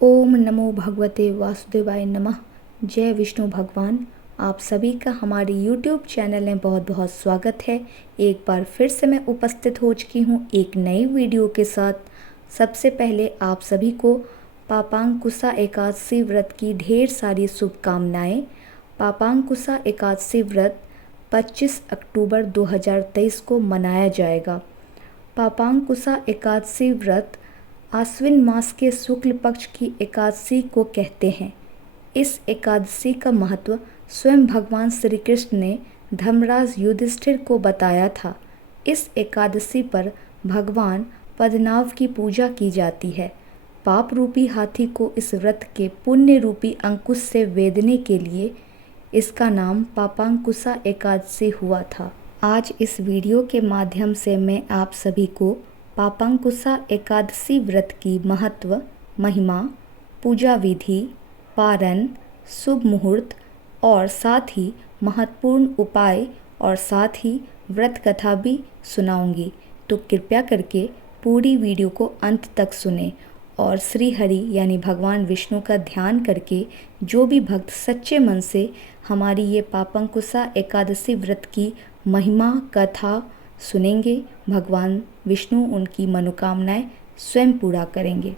ओम नमो भगवते वासुदेवाय नमः। जय विष्णु भगवान। आप सभी का हमारे YouTube चैनल में बहुत बहुत स्वागत है। एक बार फिर से मैं उपस्थित हो चुकी हूँ एक नई वीडियो के साथ। सबसे पहले आप सभी को पापांकुशा एकादशी व्रत की ढेर सारी शुभकामनाएं। पापांकुशा एकादशी व्रत 25 अक्टूबर 2023 को मनाया जाएगा। पापांकुशा एकादशी व्रत आश्विन मास के शुक्ल पक्ष की एकादशी को कहते हैं। इस एकादशी का महत्व स्वयं भगवान श्री कृष्ण ने धर्मराज युधिष्ठिर को बताया था। इस एकादशी पर भगवान पद्मनाभ की पूजा की जाती है। पाप रूपी हाथी को इस व्रत के पुण्य रूपी अंकुश से वेदने के लिए इसका नाम पापांकुशा एकादशी हुआ था। आज इस वीडियो के माध्यम से मैं आप सभी को पापांकुशा एकादशी व्रत की महत्व, महिमा, पूजा विधि, पारण, शुभ मुहूर्त और साथ ही महत्वपूर्ण उपाय और साथ ही व्रत कथा भी सुनाऊंगी। तो कृपया करके पूरी वीडियो को अंत तक सुने और श्री हरि यानी भगवान विष्णु का ध्यान करके जो भी भक्त सच्चे मन से हमारी ये पापांकुशा एकादशी व्रत की महिमा कथा सुनेंगे, भगवान विष्णु उनकी मनोकामनाएं स्वयं पूरा करेंगे।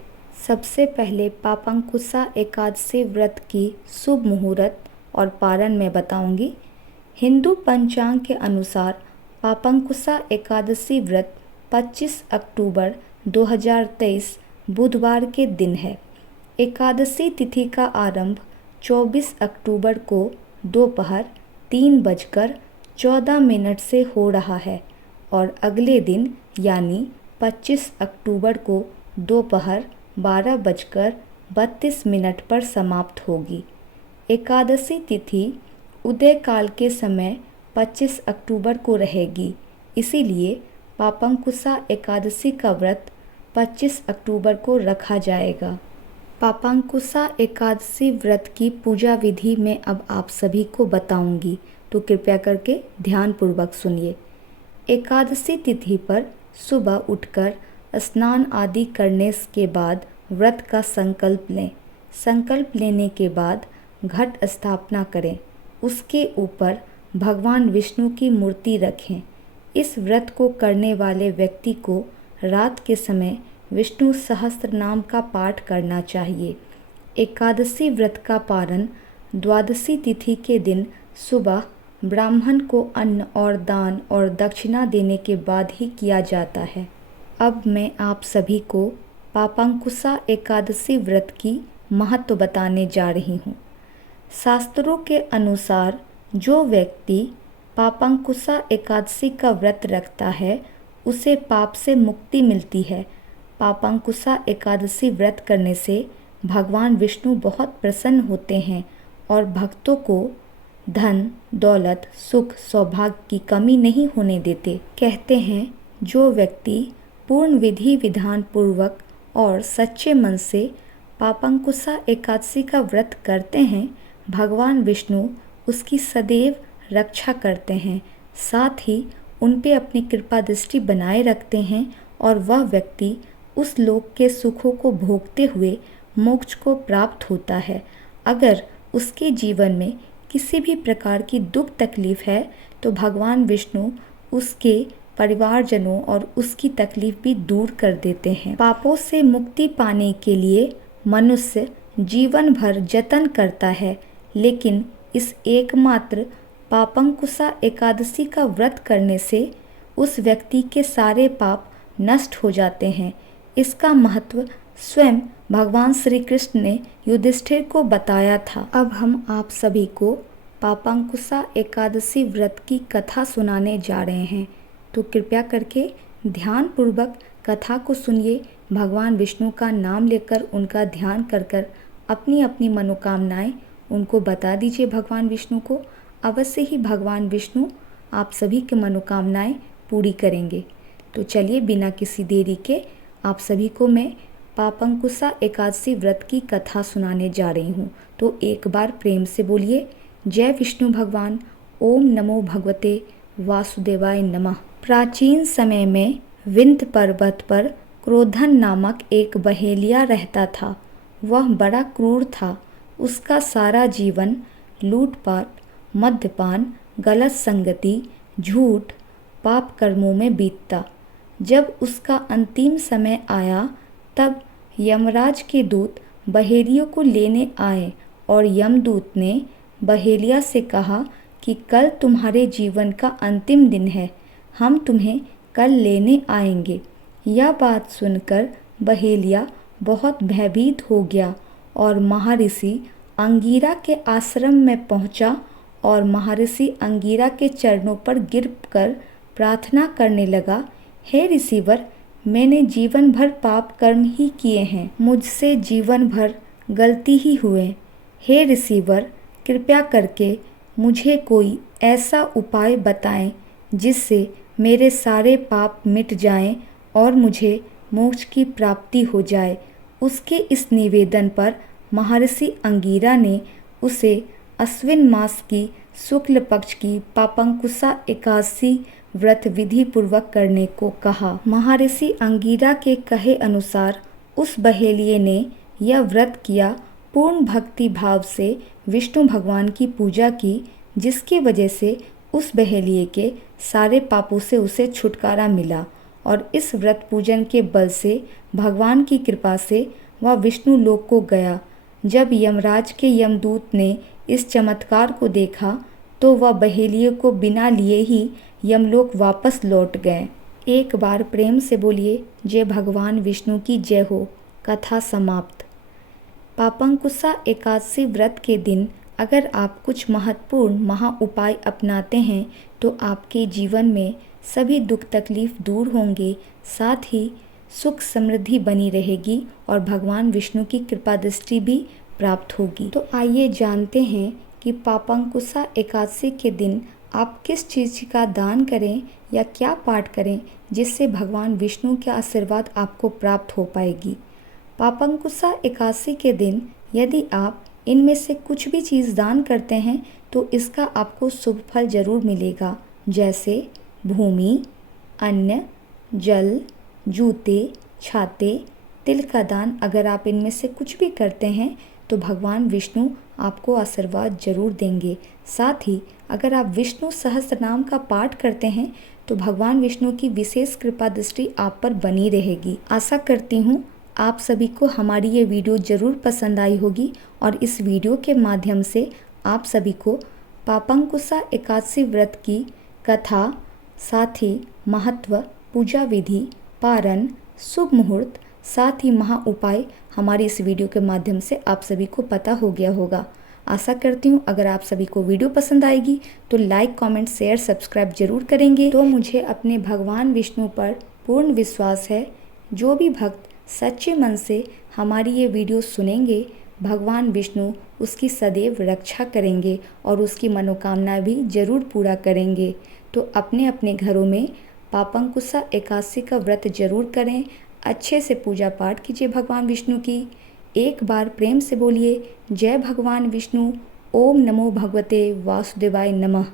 सबसे पहले पापांकुशा एकादशी व्रत की शुभ मुहूर्त और पारण मैं बताऊंगी। हिंदू पंचांग के अनुसार पापांकुशा एकादशी व्रत 25 अक्टूबर 2023 बुधवार के दिन है। एकादशी तिथि का आरंभ 24 अक्टूबर को दोपहर 3:14 से हो रहा है और अगले दिन यानी 25 अक्टूबर को दोपहर 12:32 पर समाप्त होगी। एकादशी तिथि उदय काल के समय 25 अक्टूबर को रहेगी, इसीलिए पापांकुशा एकादशी का व्रत 25 अक्टूबर को रखा जाएगा। पापांकुशा एकादशी व्रत की पूजा विधि में अब आप सभी को बताऊंगी, तो कृपया करके ध्यानपूर्वक सुनिए। एकादशी तिथि पर सुबह उठकर स्नान आदि करने के बाद व्रत का संकल्प लें। संकल्प लेने के बाद घट स्थापना करें। उसके ऊपर भगवान विष्णु की मूर्ति रखें। इस व्रत को करने वाले व्यक्ति को रात के समय विष्णु सहस्त्र नाम का पाठ करना चाहिए। एकादशी व्रत का पारण द्वादशी तिथि के दिन सुबह ब्राह्मण को अन्न और दान और दक्षिणा देने के बाद ही किया जाता है। अब मैं आप सभी को पापांकुशा एकादशी व्रत की महत्व बताने जा रही हूँ। शास्त्रों के अनुसार जो व्यक्ति पापांकुशा एकादशी का व्रत रखता है उसे पाप से मुक्ति मिलती है। पापांकुशा एकादशी व्रत करने से भगवान विष्णु बहुत प्रसन्न होते हैं और भक्तों को धन, दौलत, सुख, सौभाग्य की कमी नहीं होने देते। कहते हैं जो व्यक्ति पूर्ण विधि विधान पूर्वक और सच्चे मन से पापांकुशा एकादशी का व्रत करते हैं, भगवान विष्णु उसकी सदैव रक्षा करते हैं, साथ ही उन पे अपनी कृपा दृष्टि बनाए रखते हैं और वह व्यक्ति उस लोक के सुखों को भोगते हुए मोक्ष को प्राप्त होता है। अगर उसके जीवन में किसी भी प्रकार की दुख तकलीफ है तो भगवान विष्णु उसके परिवारजनों और उसकी तकलीफ भी दूर कर देते हैं। पापों से मुक्ति पाने के लिए मनुष्य जीवन भर जतन करता है, लेकिन इस एकमात्र पापांकुशा एकादशी का व्रत करने से उस व्यक्ति के सारे पाप नष्ट हो जाते हैं। इसका महत्व स्वयं भगवान श्री कृष्ण ने युधिष्ठिर को बताया था। अब हम आप सभी को पापांकुशा एकादशी व्रत की कथा सुनाने जा रहे हैं, तो कृपया करके ध्यानपूर्वक कथा को सुनिए। भगवान विष्णु का नाम लेकर उनका ध्यान कर कर अपनी अपनी मनोकामनाएं उनको बता दीजिए। भगवान विष्णु को अवश्य ही भगवान विष्णु आप सभी की मनोकामनाएं पूरी करेंगे। तो चलिए बिना किसी देरी के आप सभी को मैं पापांकुशा एकादशी व्रत की कथा सुनाने जा रही हूँ। तो एक बार प्रेम से बोलिए जय विष्णु भगवान। ओम नमो भगवते वासुदेवाय नमः। प्राचीन समय में विंध्य पर्वत पर क्रोधन नामक एक बहेलिया रहता था। वह बड़ा क्रूर था। उसका सारा जीवन लूटपाट, मद्यपान, गलत संगति, झूठ, पाप कर्मों में बीतता। जब उसका अंतिम समय आया तब यमराज के दूत बहेलियों को लेने आए और यमदूत ने बहेलिया से कहा कि कल तुम्हारे जीवन का अंतिम दिन है, हम तुम्हें कल लेने आएंगे। यह बात सुनकर बहेलिया बहुत भयभीत हो गया और महर्षि अंगीरा के आश्रम में पहुंचा और महर्षि अंगीरा के चरणों पर गिरकर प्रार्थना करने लगा, हे ऋषिवर, मैंने जीवन भर पाप कर्म ही किए हैं, मुझसे जीवन भर गलती ही हुए। हे ऋषिवर, कृपया करके मुझे कोई ऐसा उपाय बताएं जिससे मेरे सारे पाप मिट जाएं और मुझे मोक्ष की प्राप्ति हो जाए। उसके इस निवेदन पर महर्षि अंगीरा ने उसे अश्विन मास की शुक्ल पक्ष की पापंकुशा एकादशी व्रत विधि पूर्वक करने को कहा। महर्षि अंगीरा के कहे अनुसार उस बहेलिये ने यह व्रत किया, पूर्ण भक्ति भाव से विष्णु भगवान की पूजा की, जिसकी वजह से उस बहेलिये के सारे पापों से उसे छुटकारा मिला और इस व्रत पूजन के बल से भगवान की कृपा से वह विष्णु लोक को गया। जब यमराज के यमदूत ने इस चमत्कार को देखा तो वह बहेलिये को बिना लिए ही यमलोक वापस लौट गए। एक बार प्रेम से बोलिए, जय भगवान विष्णु की जय हो। कथा समाप्त। पापंकुशा एकादशी व्रत के दिन अगर आप कुछ महत्वपूर्ण महा उपाय अपनाते हैं तो आपके जीवन में सभी दुख तकलीफ दूर होंगे, साथ ही सुख समृद्धि बनी रहेगी और भगवान विष्णु की कृपा दृष्टि भी प्राप्त होगी। तो आइए जानते हैं कि पापंकुशा एकादशी के दिन आप किस चीज़ का दान करें या क्या पाठ करें जिससे भगवान विष्णु के आशीर्वाद आपको प्राप्त हो पाएगी। पापंकुशा एकादशी के दिन यदि आप इनमें से कुछ भी चीज़ दान करते हैं तो इसका आपको शुभ फल जरूर मिलेगा, जैसे भूमि, अन्न, जल, जूते, छाते, तिल का दान। अगर आप इनमें से कुछ भी करते हैं तो भगवान विष्णु आपको आशीर्वाद जरूर देंगे। साथ ही अगर आप विष्णु सहस्त्र नाम का पाठ करते हैं तो भगवान विष्णु की विशेष कृपा दृष्टि आप पर बनी रहेगी। आशा करती हूँ आप सभी को हमारी ये वीडियो ज़रूर पसंद आई होगी और इस वीडियो के माध्यम से आप सभी को पापंकुशा एकादशी व्रत की कथा, साथ ही महत्व, पूजा विधि, पारण, शुभ मुहूर्त, साथ ही महा उपाय हमारी इस वीडियो के माध्यम से आप सभी को पता हो गया होगा। आशा करती हूँ अगर आप सभी को वीडियो पसंद आएगी तो लाइक, कमेंट, शेयर, सब्सक्राइब जरूर करेंगे। तो मुझे अपने भगवान विष्णु पर पूर्ण विश्वास है, जो भी भक्त सच्चे मन से हमारी ये वीडियो सुनेंगे भगवान विष्णु उसकी सदैव रक्षा करेंगे और उसकी मनोकामना भी जरूर पूरा करेंगे। तो अपने अपने घरों में पापंकुशा एकादशी का व्रत जरूर करें, अच्छे से पूजा पाठ कीजिए भगवान विष्णु की। एक बार प्रेम से बोलिए, जय भगवान विष्णु। ओम नमो भगवते वासुदेवाय नमः।